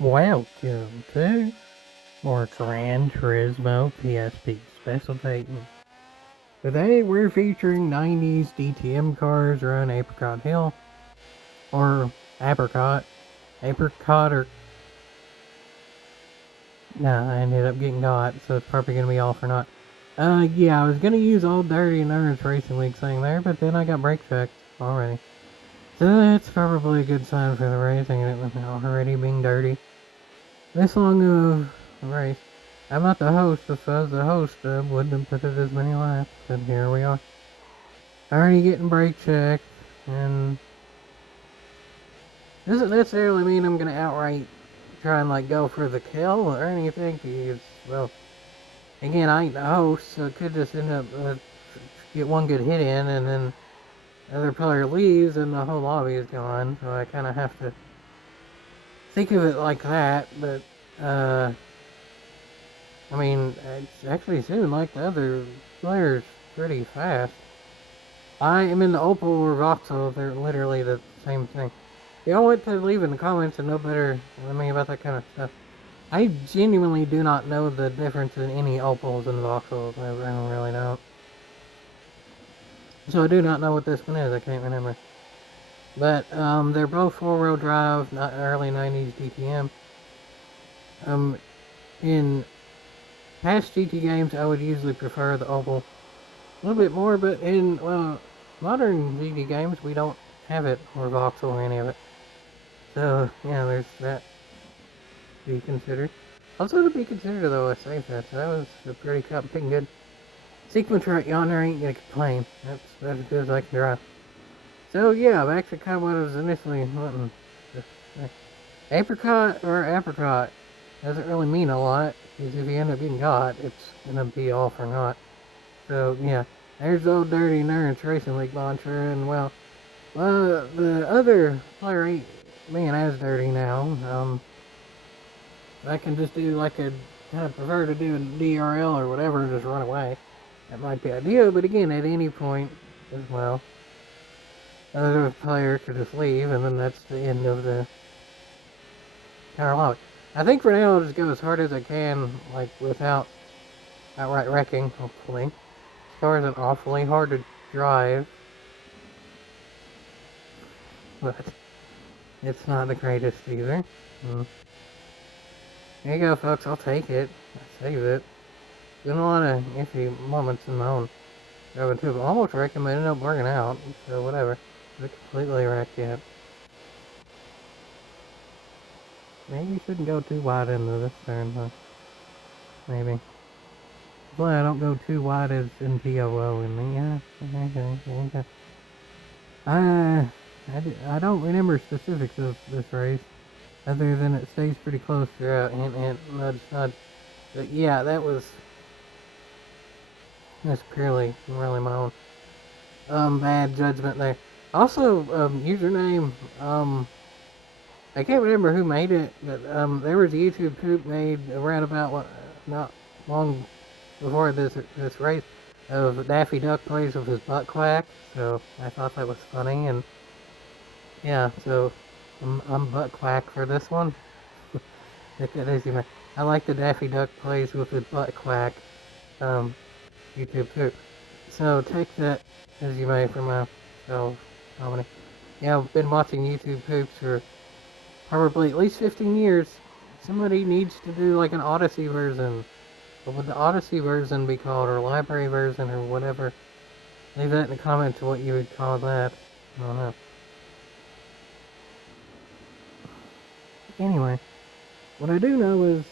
Welcome to more Gran Turismo PSP Specialtatin. Today we're featuring 90s DTM cars around Apricot Hill, or Apricot. Apricot or... Nah, I ended up getting got, so it's probably gonna be off or not. Yeah, I was gonna use Old Dirty Endurance Racing League thing there, but then I got brake checked already. So that's probably a good sign for the racing, and it was already being dirty. This long of a race. I'm not the host, if I was the host, I wouldn't have put it as many laps, but here we are. Already getting brake checked, and doesn't necessarily mean I'm gonna outright try and like go for the kill or anything, because, well, again, I ain't the host, so it could just end up, get one good hit in, and then the other player leaves, and the whole lobby is gone, so I kind of have to think of it like that, but, I mean, it's actually seeming like the other player's pretty fast. I am in the Opal or Vauxhall, they're literally the same thing. Y'all want to leave in the comments and know better than me about that kind of stuff. I genuinely do not know the difference in any Opals and Vauxhalls, I don't really know. So I do not know what this one is, I can't remember. But, they're both four-wheel drive, not early 90s DTM. In past GT games, I would usually prefer the Opal a little bit more, but in, well, modern GT games, we don't have it, or Vauxhall, or any of it. So, yeah, there's that to be considered. Also to be considered, though, a safe test. That was a pretty picking good sequence right yonder, ain't gonna complain. That's as good as I can drive. So, yeah, back to kind of what I was initially wanting to say. Apricot or apricot doesn't really mean a lot, because if you end up getting caught, it's gonna be off or not. So, yeah, there's the Old Dirty Endurance Racing League launcher, and well, the other player ain't being as dirty now. I can just do like a, kind of prefer to do a DRL or whatever and just run away. That might be ideal, but again, at any point as well, other player could just leave, and then that's the end of the entire lobby. I think for now I'll just go as hard as I can, like without outright wrecking, hopefully. This car isn't awfully hard to drive, but it's not the greatest either. There you go, folks, I'll take it. I saved it. Been a lot of iffy moments in my own driving too, but almost wrecked them, but ended up working out, so whatever. They're completely wrecked yet. Maybe you shouldn't go too wide into this turn, huh? Maybe. Hopefully I don't go too wide as in TOO in me. Yeah, okay. I don't remember specifics of this race, other than it stays pretty close throughout. Hint, hint, nudge, nudge. But yeah, that's purely really my own bad judgment there. Also, username, I can't remember who made it, but there was a YouTube poop made around about not long before this race of Daffy Duck plays with his buttquack, so I thought that was funny, and yeah, so I'm buttquack for this one. I like the Daffy Duck plays with his buttquack YouTube poop. So take that as you may for myself comedy. Yeah, I've been watching YouTube poops for probably at least 15 years. Somebody needs to do like an Odyssey version. What would the Odyssey version be called, or library version, or whatever? Leave that in the comments what you would call that. I don't know. Anyway, what I do know is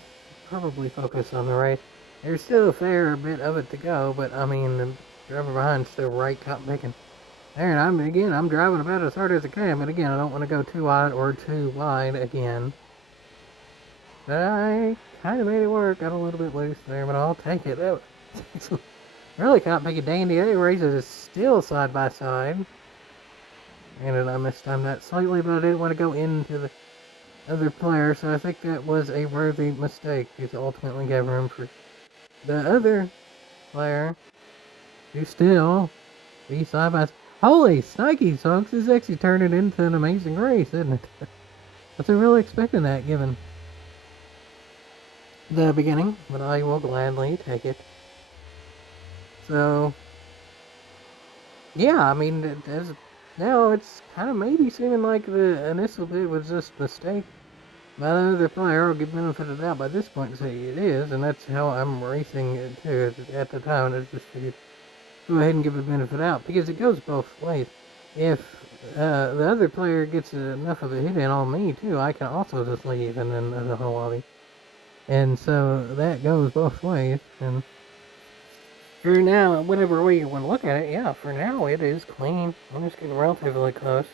probably focus on the race. There's still a fair bit of it to go, but I mean, the driver behind's still right caught picking. There, and I'm driving about as hard as I can, but again, I don't want to go too wide or too wide again. But I kind of made it work. Got a little bit loose there, but I'll take it. That was really caught picking dandy. They races is still side by side. And I mistimed that slightly, but I didn't want to go into the other player, so I think that was a worthy mistake, because it ultimately gave room for the other player to still be side by side. Holy Snikey Songs, this actually turned it into an amazing race, isn't it? I wasn't really expecting that, given the beginning, but I will gladly take it. So, yeah, I mean, now it's kind of maybe seeming like the initial bit was just a mistake. By the other player, I'll give benefit of the doubt by this point and say it is, and that's how I'm racing it too at the time. I just figured go ahead and give it benefit out because it goes both ways. If the other player gets enough of a hit in on me too, I can also just leave and then the whole lobby. And so that goes both ways. And for now, whenever we want to look at it, yeah, for now it is clean. I'm just getting relatively close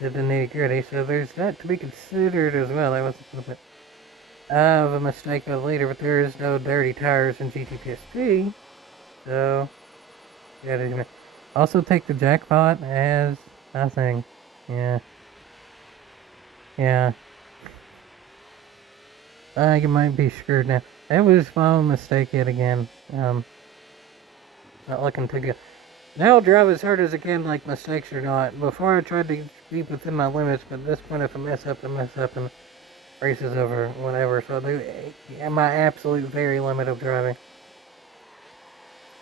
to the nitty gritty. So there's that to be considered as well. That was a little bit of a mistake of later, but there is no dirty tires in GT So, yeah, also take the jackpot as a thing. Yeah. Yeah. I might be screwed now. That was my own mistake yet again. Not looking too good. Now I'll drive as hard as I can, like mistakes or not. Before I tried to be within my limits, but at this point, if I mess up, and race is over, whatever. So at my absolute very limit of driving.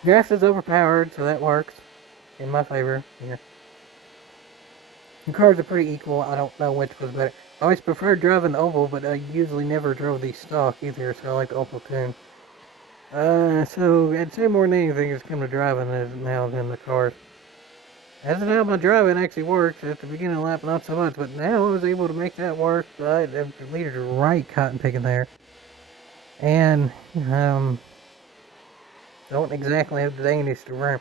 Grass is overpowered, so that works in my favor. Yeah. The cars are pretty equal. I don't know which was better. I always preferred driving the oval, but I usually never drove the stock either, so I like the oval tune. So I'd say more than anything, it's come to driving now than the cars. As of now, my driving actually works. At the beginning of the lap, not so much, but now I was able to make that work. I leader right cotton picking there, and don't exactly have the Danish to run.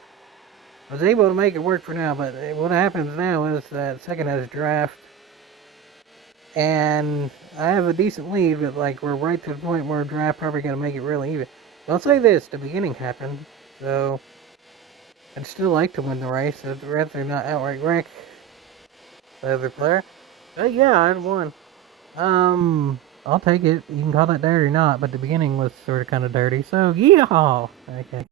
I was able to make it work for now, but what happens now is that second has draft, and I have a decent lead, but like we're right to the point where draft probably gonna make it really even. But I'll say this: the beginning happened, so I'd still like to win the race. I'd rather not outright wreck the other player. But yeah, I'd won. I'll take it. You can call that dirty or not, but the beginning was sort of kind of dirty. So yeah, okay.